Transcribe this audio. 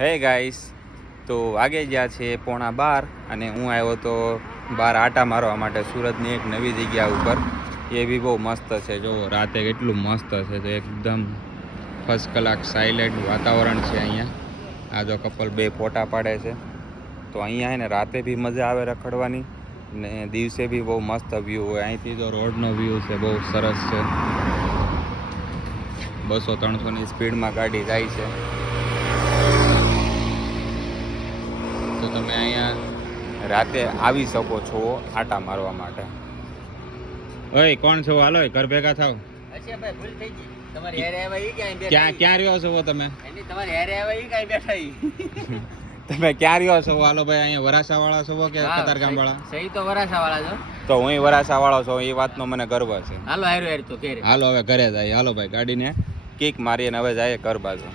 હે ગાઈસ, તો વાગે ગયા છે 11:15 અને હું આવ્યો તો બહાર આટા મારવા માટે સુરતની એક નવી જગ્યા ઉપર. એ બી બહુ મસ્ત છે. જો રાતે કેટલું મસ્ત છે, તો એકદમ ફર્સ્ટ ક્લાસ સાયલેન્ટ વાતાવરણ છે અહીંયા. આ જો કપલ બે ફોટા પાડે છે. તો અહીંયા ને રાતે બી મજા આવે રખડવાની ને દિવસે બી બહુ મસ્ત વ્યૂ હોય. અહીંથી જો રોડનો વ્યૂ છે, બહુ સરસ છે. 200-300ની સ્પીડમાં ગાડી જાય છે. તો તમે અહીંયા રાતે આવી શકો છો આટા મારવા માટે. ઓય કોણ છો? હાલો ઘર ભેગા થાવ. ભાઈ ભૂલ થઈ ગઈ. તમારી હેરે આવ્યા ઈ ક્યાં બેઠા? ક્યાં રહ્યો છો તમે? એની તમારી હેરે આવ્યા ઈ ક્યાં બેઠા ઈ? તમે ક્યાં રહ્યો છો? હાલો ભાઈ, અહીંયા વરાસા વાળા છો કે કતારગામ વાળા? સહી તો વરાસા વાળા છો. તો હું વરાસા વાળો છું, એ વાતનો મને ગર્વ છે. હાલો હેરો હેર તો ઘેરે. હાલો હવે ઘરે જાય. હાલો ભાઈ, ગાડીને કિક મારીને હવે જાય ઘર બાજુ.